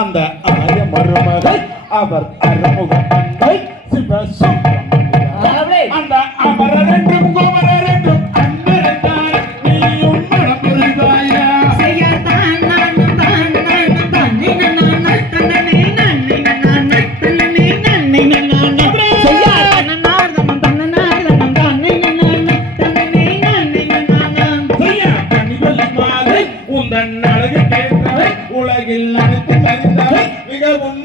அந்த ஆய மருமகள் அவர் அருமுக அன்னை சிவசுப்பிரமணியன் அந்த அமரர் என்றும் குமரர் என்றும் அன்பிருந்தாய் நீயும் மனம் புரிந்தாயா செய்யத்தான் நானும் தான் நானும் தன்னை நன்னான் தன்னே நன்னை நன்னான் தன்னே நன்னை நன்னான் செய்யத்தான் நார்தனம் தன்னனார்தனம் தன்னை நன்னான் தன்னே நன்னை நன்னான் செய்ய கனிவல் மாலை உந்தன் அழகு கேட்டவை உலகில் அனைத்து மறிந்தவை மிகவும்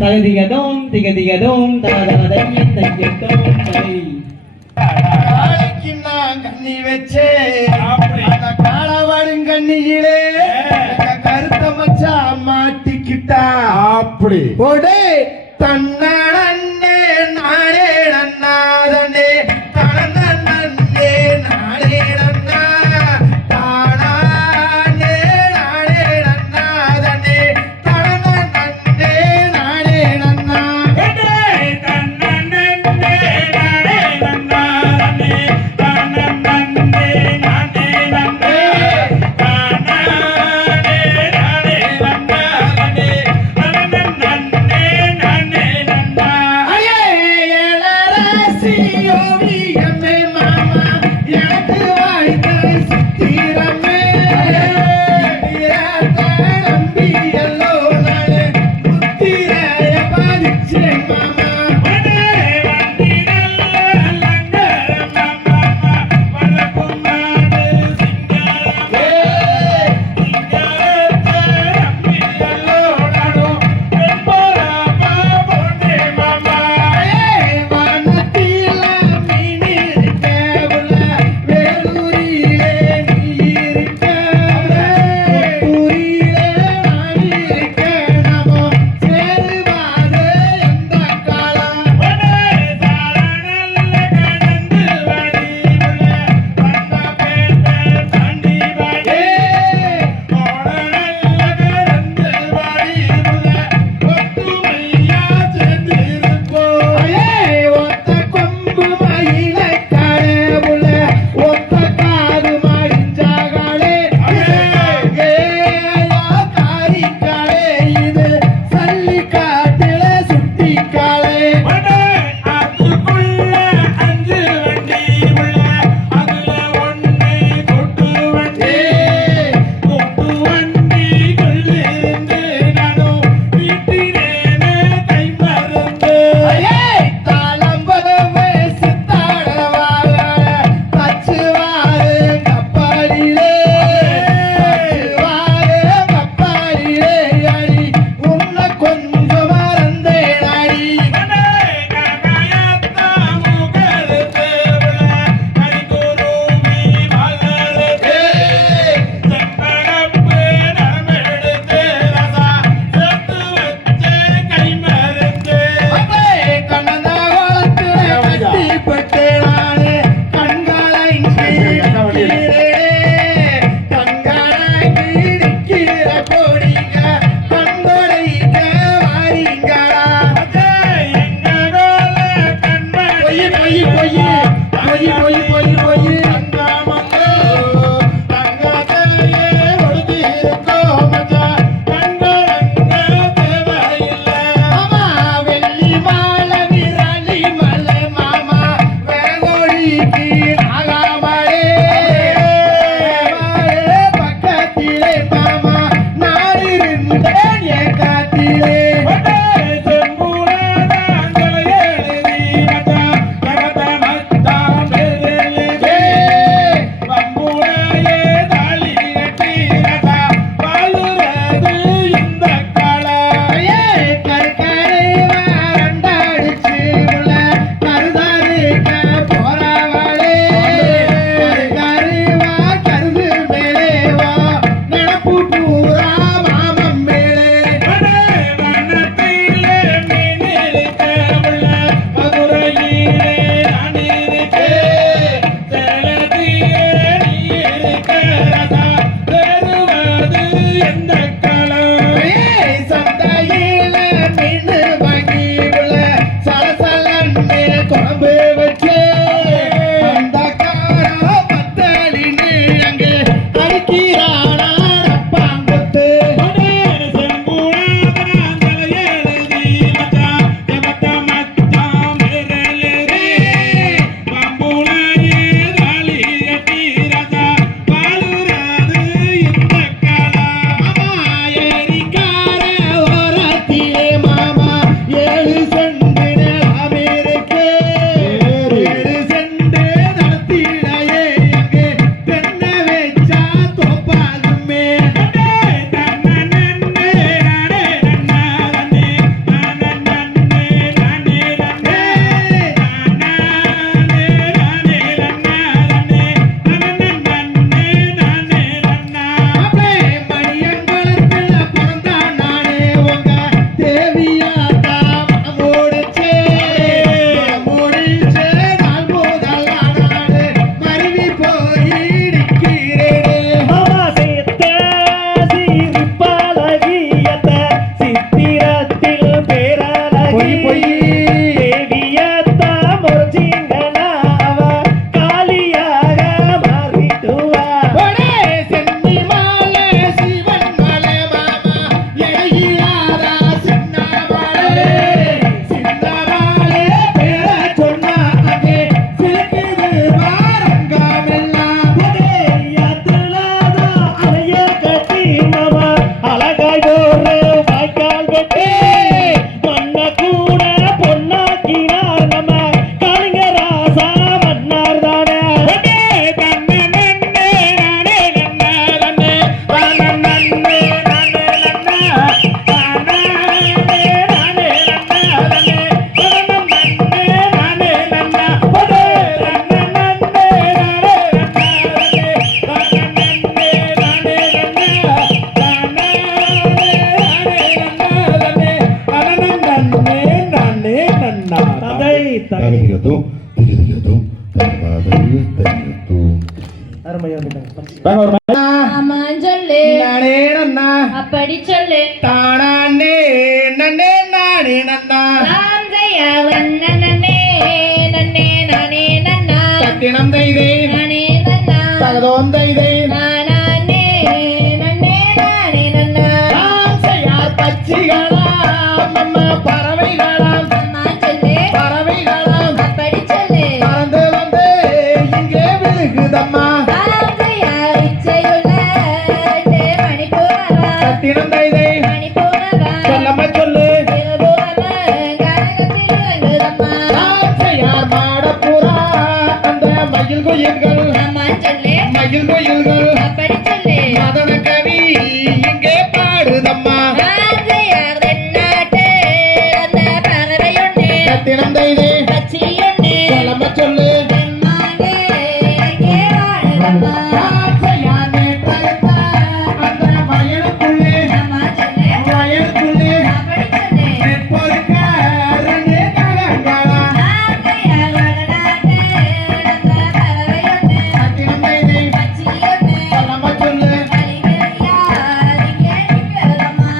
தகதிகதோம் திகதிகதோம் தாதாதையும் தையத்தோம் தை நாளைக்கு நான் கண்ணி வச்சே அந்த காலவாடும் கண்ணியிலே கருத்த மச்சா மாட்டிக்கிட்டா அப்படி ஒடே தன்னே நானே நன்னாதனே தனே நானே நன்னா தானே நானே நன்னாதனே தனே நானே நன்னா தூக்கோ மச்சான் கண்களங்க தேவையில்லை மாமா வெள்ளி மாலை விரலி மலை மாமா வேகோழிக்கு நாகாமலே பக்கத்திலே மாமா நான் இருந்தேன் என் காத்திலே தகதிகத்தும் திரிதிகத்தும் தன்பாதையே தரிகத்தும் ஆமா சொல்லு நானே நன்னா அப்படி சொல்லு தானே நன்னே நானே நன்னா ராம்ஜயா வண்ணனே நன்னே நானே நன்னா சத்தினம் தைதே நானே நன்னா சகதோம் தைதே நானே நன்னே நானே நன்னா ராம்சையார் பச்சிகளாம் நம்ம பறவைகளாம் அம்மா சொல்லு பறவைகளாம் அப்படி சொல்லு பறந்து வந்து இங்கே விழுகுதம்மா ராம்ஜயா இச்சையுள்ள மணிப்பூரா சத்தினம் தைதே மணிப்பூரா சொல்லம்மா சொல்லு திருபுவன கனகத்தில் இறங்குதம்மா ராம்சையார் மாடப்புறா அந்த மயில் கோயில்கள் அம்மா சொல்லு மயில் கோயில்கள் அப்படி சொல்லு மதன கவி இங்கே பாடுதம்மா ராஜையார் தென்னாட்டு அந்த பறவையொன்னு சத்தினம் தைதே கட்சியொன்னு சொல்லம்மா சொல்லு தெம்மாங்கே இங்கே வாழுதம்மா ராம்சையார் நேற்றெடுத்த அந்த வயலுக்குள்ளே அம்மா சொல்லு வயலுக்குள்ளே அப்படி சொல்லு நெற்பொருக்க ரெண்டே கலங்களா ராஜையார் வடநாட்டு அந்த பறவையொன்னு சத்தினம் தைதே கட்சியொன்னு சொல்லம்மா சொல்லு கலிகரியா இங்கே நிற்கிறதம்மா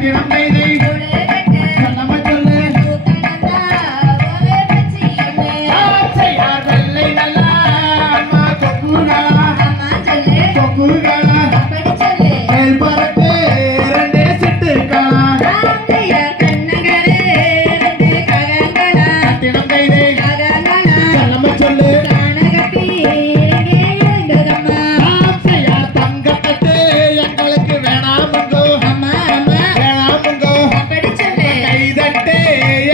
சத்திரம் கைதை உலகட்டு சொல்லாம சொல்லு கூத்தனந்தா ஒரே பச்சி ஒண்ணு ஆசையார் வெள்ளை நல்லா அம்மா கொக்குகளா அம்மா சொல்லு கொக்குகளா அப்படி சொல்லு மேல் பரட்டு ரெண்டே சிட்டுகளா ஆந்தையா கண்ணகரே ரெண்டு ககங்களா சத்திரம் கைதை ககங்களா சொல்லாம சொல்லு கானகத்தி எங்கே எங்கம்மா ஆசையார் தங்கத்தட்டு எங்களுக்கு வேணாமுங்கோ அம்மா அம்மா வேணாமுங்கோ அப்படி சொல்லு கைதட்டு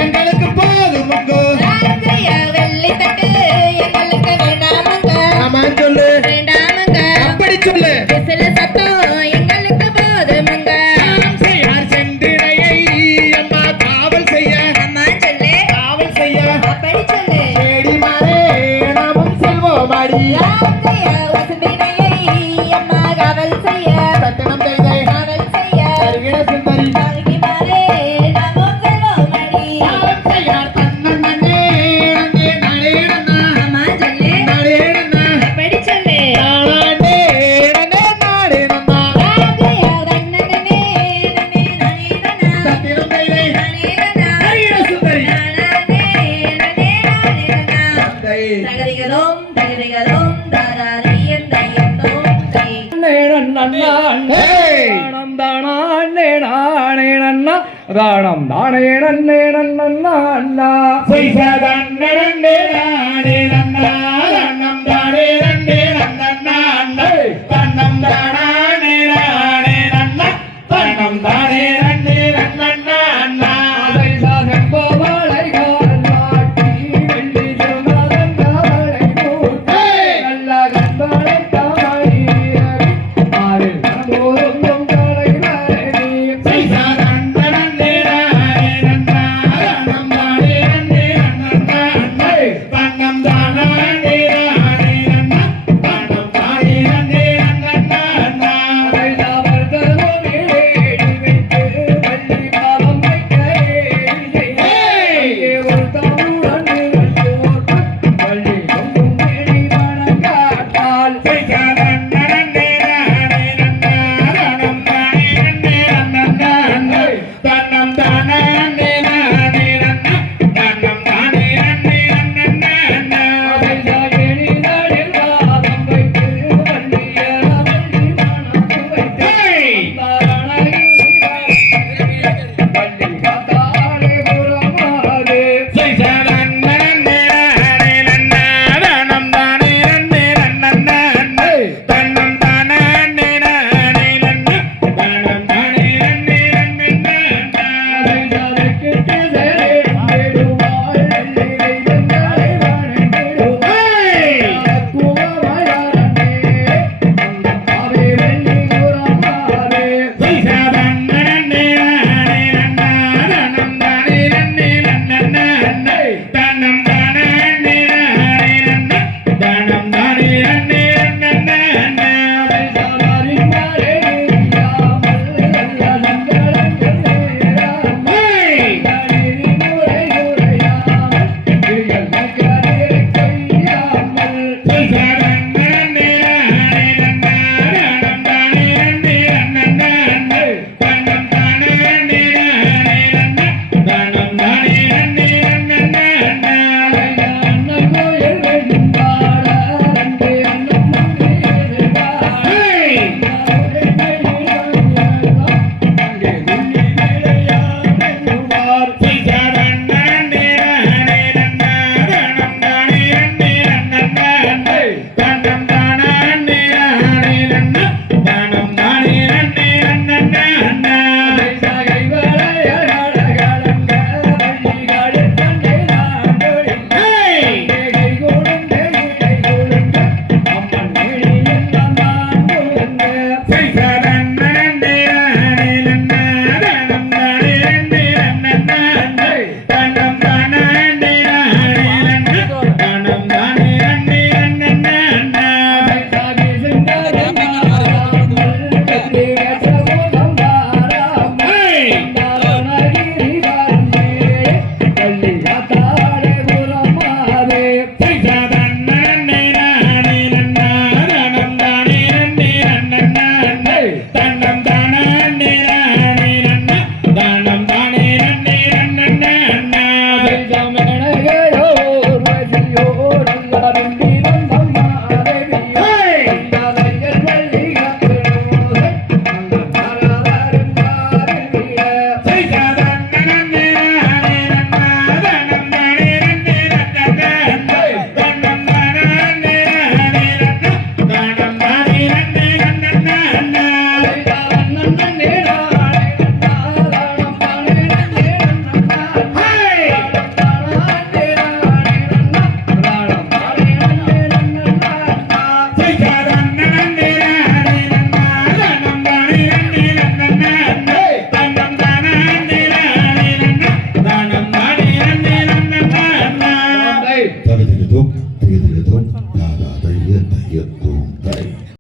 எங்களுக்கு போதுமுங்கோ ஆந்தையா வெள்ளி தட்டு எங்களுக்கு வேண்டாமுங்க ஆமா சொல்லு வேண்டாமுங்க அப்படி சொல்லு விசில சத்தம் எங்களுக்கு போதுமுங்க ஆசையார் சென்றிடையை அம்மா காவல் செய்ய அம்மா சொல்லு காவல் செய்ய அப்படி சொல்லு தேடி மாறே நாமும் செல்வோம் அடி ஆந்தையா வசுந்தினையை அம்மா காவல் செய்ய சத்தனம் கைதை காவல் செய்ய அருகிட சுந்தரி வாங்கி மாறே நாமும் செல்வோம் அடி ஆசையார் தன்னே நன்னே நாளே நன்னா அம்மா சொல்லு நாளே நன்னா அப்படி சொல்லு நாளே நன்னே நாளே நன்னா ஆந்தையா தன்னனே நனே நனே நனா சத்திரம் கைதை நனே நனா அருகிட சுந்தரி நானே நனே நானே நனா தந்தை தகதிகதோம் தகதிகதோம் தாராரியன் தையத்தோம் தை Hey! தானம் தானே நன்னே நன்னா செய்சதன்னே நானே நன்னா தன்னம் தானே நன்னே நன்னா தன்னம் தானே நானே நன்னா தன்னம் தானே